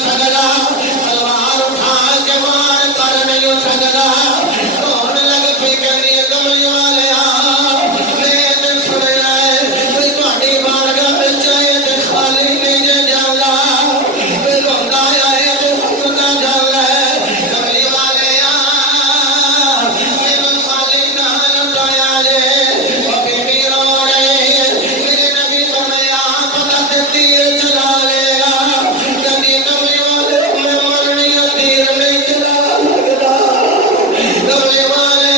سکتا تلوار اٹھا کے وار کر نہیں سکتا رونے لگ پئی کہندی ہے کملی والے میں تے سنے آئے کوئی تہاڈی بارگاہ وچ آئے تے خالی نہیں جے جاندا کوئی روندا آئے تے ہسدا جاندا ہے کملی والے مینوں خالی نہ لٹایا جے او بیبی رو رہی ہے میرے نبی فرمایا پتہ تے تیر چلا لے گا کبھی کملی والے میں مرنی تیر نہیں چلا سکتا کملی والے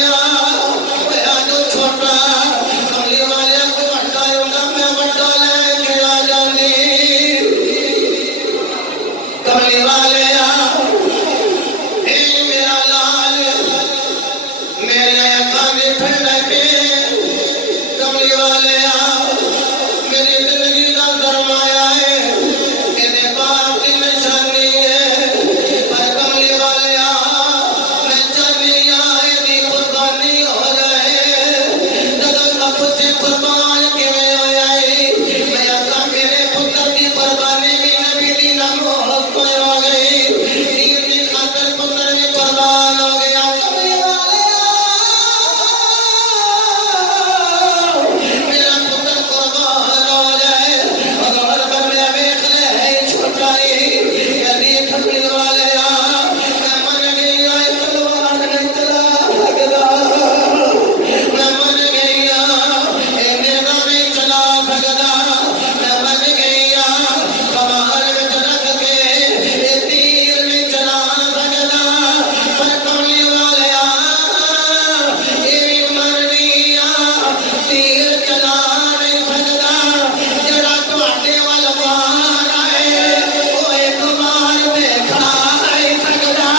ہویا جو چھوٹا کملی والے کو بڑا ہوگا میں بڑا لے کے آ جاندی کملی والے اے میرا لال میرے اکھاں وچ ٹھنڈک کملی والے میری زندگی دا سرمایہ ہے ایدے پاک دی نشانی ہے پر کملی والے میں چاہنی ایدی قربانی ہو جائے جدوں کا پوچھے قربان کیویں ہویا ہے میں آکھاں میرے پتر دی قربانی بھی نبی دی نموز پہ ہو گئی دین دی خاطر پتر بھی قربان ہو گیا کملی والے میرا پتر قربان ہو جائے اگر کملے ویکھ لے ہے چھوٹا ہی کہندی کملی والے میں من گئی تلوار نہیں چلا سکتا میں من گئی اے میرا نہیں چلا سکتا میں من گئی کمال وچ رکھ کے اے تیر نہیں چلا سکتا پر کملی والے اے بھی مرنی تیر چلا نہیں سکتا جڑا تواڈے ول وار آئے او ایک بار دیکھا نہیں سکتا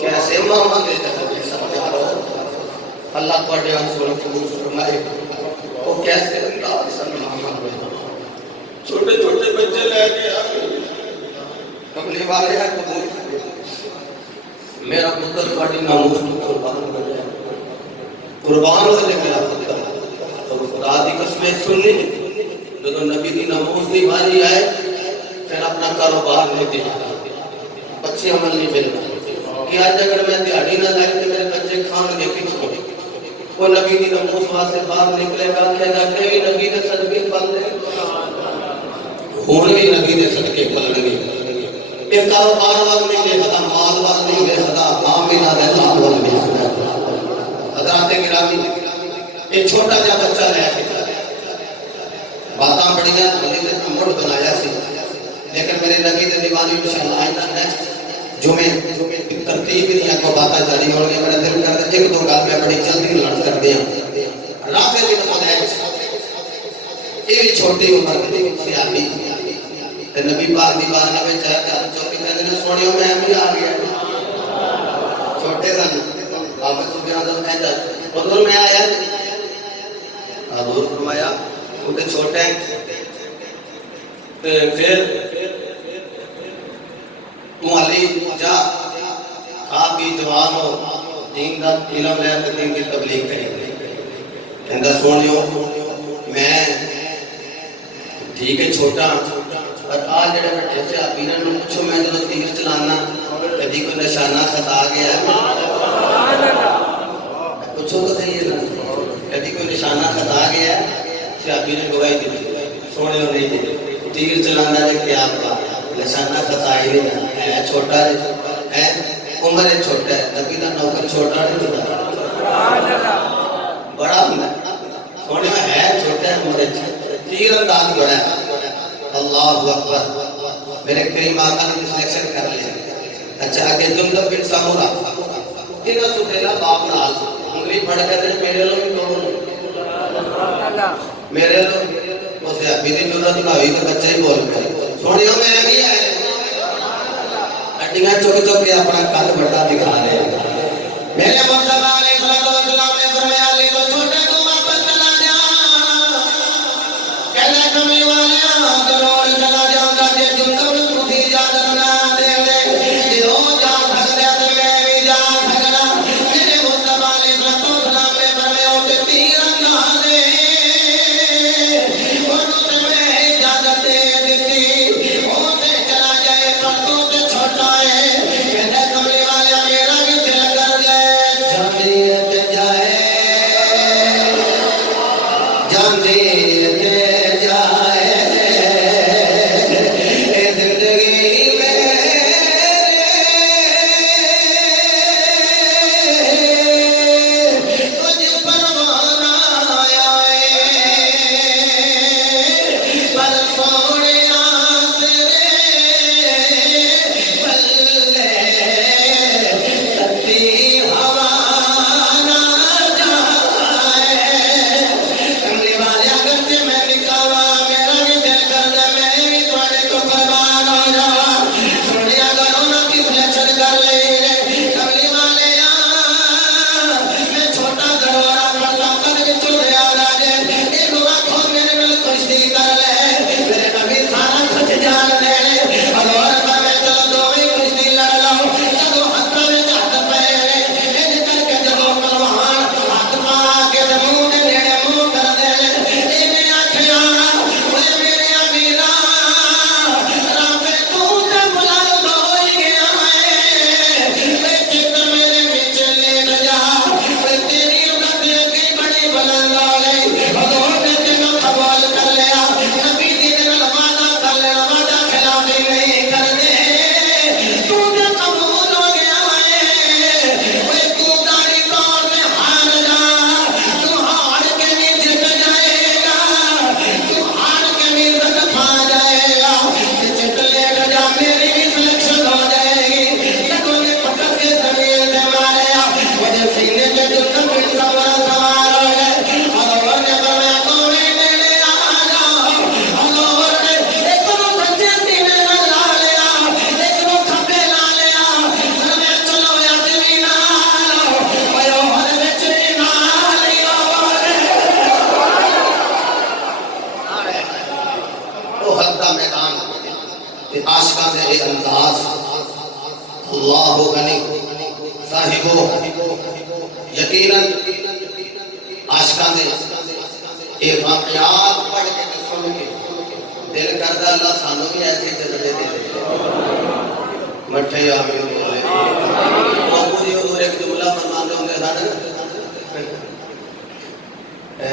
کیسے محمد دے جذبے سمجھا رہا اللہ تواڈے حضور قبول فرمائے وہ کیسے انداز سن محمد چھوٹے چھوٹے بچے لے کے آ کملی والے قبول میرا پتر تواڈی ناموس تو قربان ہو جائے قربان ہو جائے میرا پتر تو خدا دی قسمیں سننی جدوں نبی دی ناموس دی باری آئے پھر اپنا کاروبار نہیں دیکھنا بچے عمل نہیں ملنا کہ آج اگر میں دیہڑی نہ لائی تو میرے بچے کھان گے کچھ وہ نبی دی ناموس واسطے باہر نکلے گا کہے گا کہ نبی دے صدقے پل دے خون بھی نبی دے صدقے پلن گے یہ کاروبار وال نہیں دیکھتا مال وال نہیں دیکھتا آمینہ دے لال وال نہیں دیکھتا حضرات گرامی یہ چھوٹا جا بچہ لے کے باتاں بڑیاں علی نے مڑ بنایا سی لیکن میرے نبی دے دیوانی انشاءاللہ آئندہ نیکسٹ جمعے ترتیب دیا کو باتاں جاری ہو گئی میرا دل کرتا ایک دو گل میں بڑی جلدی لڑ کر دیا رافع بن خدیج یہ چھوٹی عمر کی صحابی تے نبی پاک دی بارگاہ وچ آ کر چوکی کہندے نے سونیو میں بھی آ گیا چھوٹے سن بابا سفیان دا کہندا حضور میں آیا حضور فرمایا وہ تے چھوٹے تے پھر تو علی جا آپ بھی جوان ہو دین دا علم لے تے دین کی تبلیغ کرے کہندا سونیو میں ٹھیک ہے چھوٹا پر آج جڑے بڑے سے آپ انہاں نوں پوچھو میں جدوں تیر چلانا کبھی کوئی نشانہ خطا گیا ہے پوچھو تو صحیح ہے کبھی کوئی نشانہ خطا گیا ہے صحابی نے گواہی دی سونے اور نہیں دی تیر چلانا ہے کہ آپ کا نشانہ خطا ہی نہیں ہے چھوٹا ہے عمر چھوٹا ہے نبی دا نوکر چھوٹا نہیں ہوتا بڑا ہوتا سونے ہے چھوٹا ہے عمر تیر انداز بڑا ہے اللہ اکبر میرے کریم آقا نے سلیکشن کر لیا اچھا آگے جندب بن سمورہ انہاں سٹیلا باپ نال انگلی پڑھ کر میرے لوگ کون میرے لوگ اسے ابھی دی جرات نہ ہوئی تو بچہ ہی بول گیا سونیو میں آ گیا ہے ہڈیاں چک چک کے اپنا قد بڑا دکھا رہے ہیں میرے مصطفیٰ علیہ السلام نے فرمایا علی تو چھوٹے تو واپس چلا جا کہنے کمی والے ضرور چلا جاؤں گا جے جندب کو بھی اجازت نہ دے دے جے ہو جا سکتا تو میں بھی جا سکتا میرے مصطفیٰ علیہ السلام نے فرمایا تیر انداز صاحبو یقیناً عاشقاں دے یہ واقعات پڑھ کے سن کے دل کردا اللہ سانو بھی ایسے جذبے دے مٹھے آمین بولے پوری حضور ایک جملہ فرماندے ہوندے سن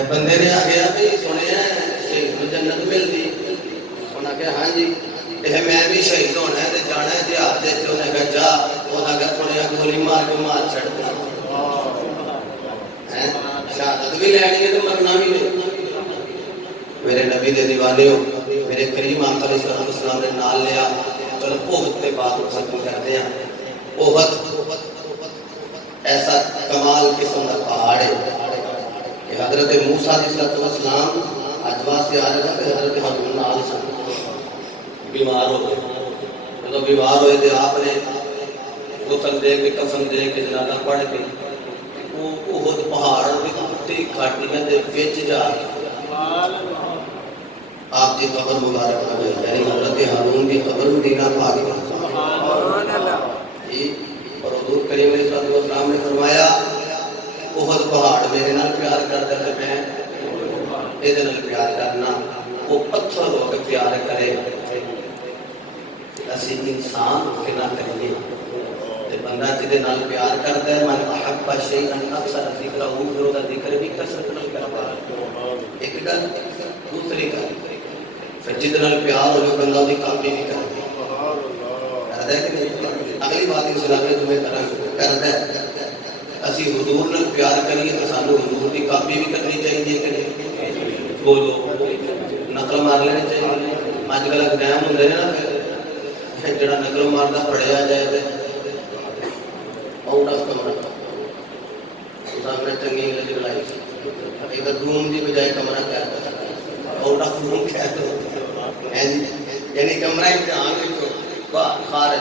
بندے نے آگیا بھی سنیا جنت ملتی انہاں کہا ہاں جی میں بھی شہید ہونا ہے جانا ہے جہاد دے تے انہیں کہا جا انہاں کہا سنیا گولی مار کے مار چھڑ دے شہادت بھی لینی ہے تو مرنا بھی نہیں میرے نبی دے دیوانے ہو میرے کریم آقا علیہ السلام نے نال لیا چلو احد کے بعد ختم کرتے ہیں احد ایسا کمال قسم کا پہاڑ ہے کہ حضرت موسیٰ علیہ السلام اجوا سے آ رہا کہ حضرت ہارون نال سن بیمار ہو گئے جب بیمار ہوئے تھے آپ نے غسل دے کے کفن دے کے جنازہ پڑھ کے وہ احد پہاڑ کی ٹوٹی کھاٹیاں دے وچ جا کے آپ کی قبر مبارک ہو گئی یعنی حضرت ہارون کی قبر مدینہ پاک میں اور حضور کریم علیہ السلام نے فرمایا احد پہاڑ میرے نال پیار کرتا ہے میں یہ نال پیار کرنا وہ پتھر ہو کے پیار کرے اسی انسان کے نہ کریے تے بندہ جدے نال پیار کرتا ہے من احب شیئا اکثر ذکرہ پھر دا ذکر بھی کثرت نال کرتا ہے ایک گل دوسری گل پھر جدے نال پیار ہو بندہ دی کاپی بھی کرتا ہے کہ نہیں اگلی بات ان سنا کے تمہیں کرتا ہے اسی حضور نال پیار کریے تو سانو حضور کی کاپی بھی کرنی چاہیے کہ نہیں بولو نقل مار لینی چاہیے اج کل ایگزام ہوندے نے نا جڑا نقل ماردا پڑھیا جائے آؤٹ آف کمرہ سامنے چنگی انگلش لائی ادھر روم کی بجائے کمرہ کہتا ہے آؤٹ آف روم کہتے ہیں یعنی کمرہ امتحان خارج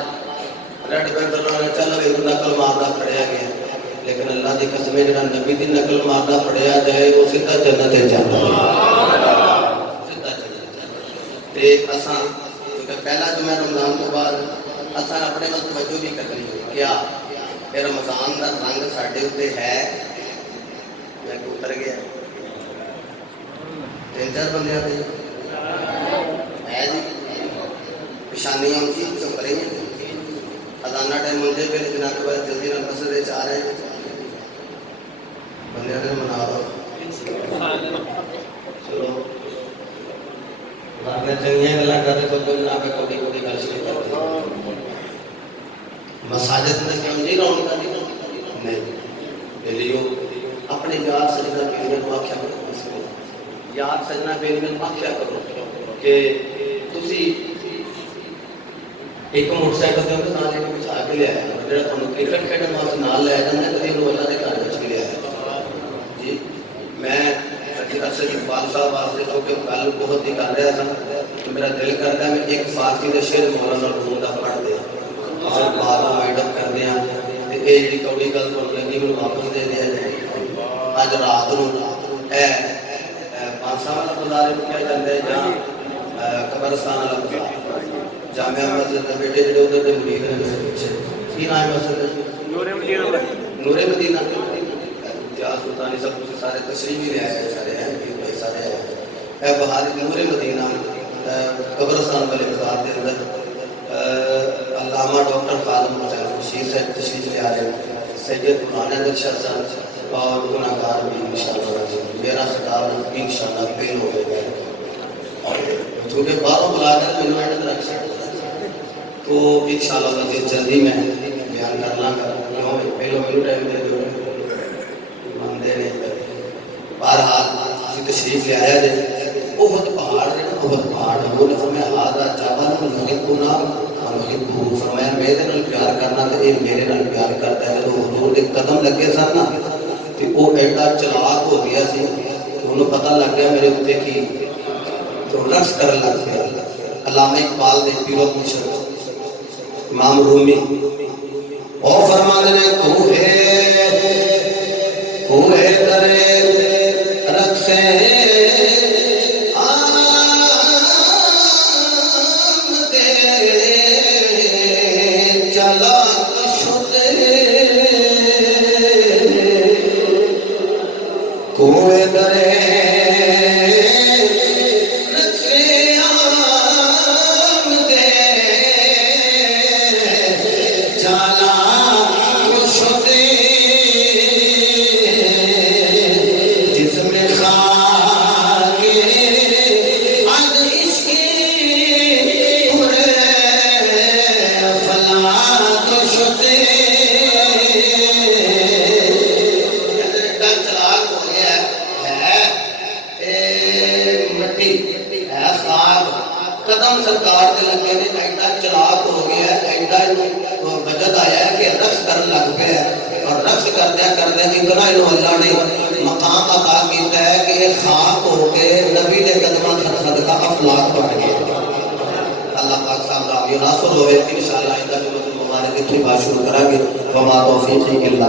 ریڈ پینسل چل رہی نقل ماردا پڑھیا گیا لیکن اللہ کی قسم جڑا نبی دی نقل ماردا پڑھیا جائے وہ سیدھا جنت جاتا ہے سیدھا جنت تے اساں پہلا جو میں رمضان تو بعد اساں اپنے وقت توجہ بھی کرنی کیا کہ رمضان کا رنگ ساڈے اوتے ہے میں اتر گیا تین چار بندے آتے ہے جی پچھانیاں ان کی چپ رہی ہیں اذانہ ٹائم مجھے پہلے جناب کے بعد جلدی نہ مسجد آ رہے ہیں بندے نے منا رہا چلو آپ نے چنگیاں گلاں کرتے تو کوئی جناب کوئی کوئی گل شروع کرتے مساجد میں سمجھی رہوں گا نہیں لیو اپنے یار سجدہ بیوی کو آکھیا کرو یار سجدہ بیوی کو آکھیا کرو کہ تسی ایک موٹر سائیکل تے نال ایک بچا کے لے آیا جڑا تھانوں کرکٹ کھیڈن واسطے نال لے جاندے کدی انہوں اللہ دے گھر وچ لے آیا جی میں اکثر اقبال صاحب واسطے کیونکہ گل بہت ہی کر رہا تھا میرا دل کرتا ہے میں ایک فارسی دے شعر مولانا مرحوم دا پڑھ دے اصل بات وائنڈ اپ کر دیا تے اے جڑی کوڑی گل تو لگی مینوں واپس دے دیا جائے اج رات نوں اے پانسا والا بازار کیا جاندا ہے جہاں قبرستان والا بازار جامعہ مسجد دے بیٹے جڑے ادھر دے مرید نے کی نام ہے مسجد نور مدینہ نور مدینہ سلطانی سب کچھ سارے تشریف بھی لے آئے سارے ہیں سارے ہیں اے بہار نور مدینہ قبرستان والے بازار کے اندر علامہ ڈاکٹر خالد حسین خورشید صاحب تشریف لے آ رہے ہیں سید قرآن احمد شاہ صاحب اور گناہ گار بھی انشاءاللہ میرا خطاب انشاءاللہ پین ہو گئے اور چونکہ باہروں بلا کر میں نے رکھ سکتا تو انشاءاللہ جلدی میں بیان کرنا پہلو میرے ٹائم دے دو بہرحال اسی تشریف لے آیا جائے احد پہاڑ احد پہاڑ وہ نے فرمایا ہاذا جبل یحبنا ونحبہ فرمایا میرے نال پیار کرنا تے یہ میرے نال پیار کرتا ہے جب حضور دے قدم لگے سن نا تے وہ ایڈا چلاک ہو گیا سی انہوں پتہ لگ گیا میرے اوتے کی تو رقص کرن لگ گیا علامہ اقبال دے پیرو مشہور امام رومی اور فرماندے نے تو ہے درے رقصے آمدے چلا شدے ہوئے درے رکھے آمدے جالا کشدے جسم خاکے از عشقی پورے فلا کشدے قدم سرکار دے لگے نے ایڈا چلاک ہو گیا ہے، ایڈا وجد آیا ہے کہ رقص کرن لگ پیا ہے، اور رقص کردیا کردیا اتنا انہوں اللہ نے مقام عطا کیتا ہے کہ یہ خاک ہو کے نبی دے قدماں صدقہ افلاک بن گئے۔ اللہ پاک صاحب دا یہ ناصر ہوئے انشاءاللہ اندر جو مبارک اتنی بات شروع کرا گے وما توفیقی الا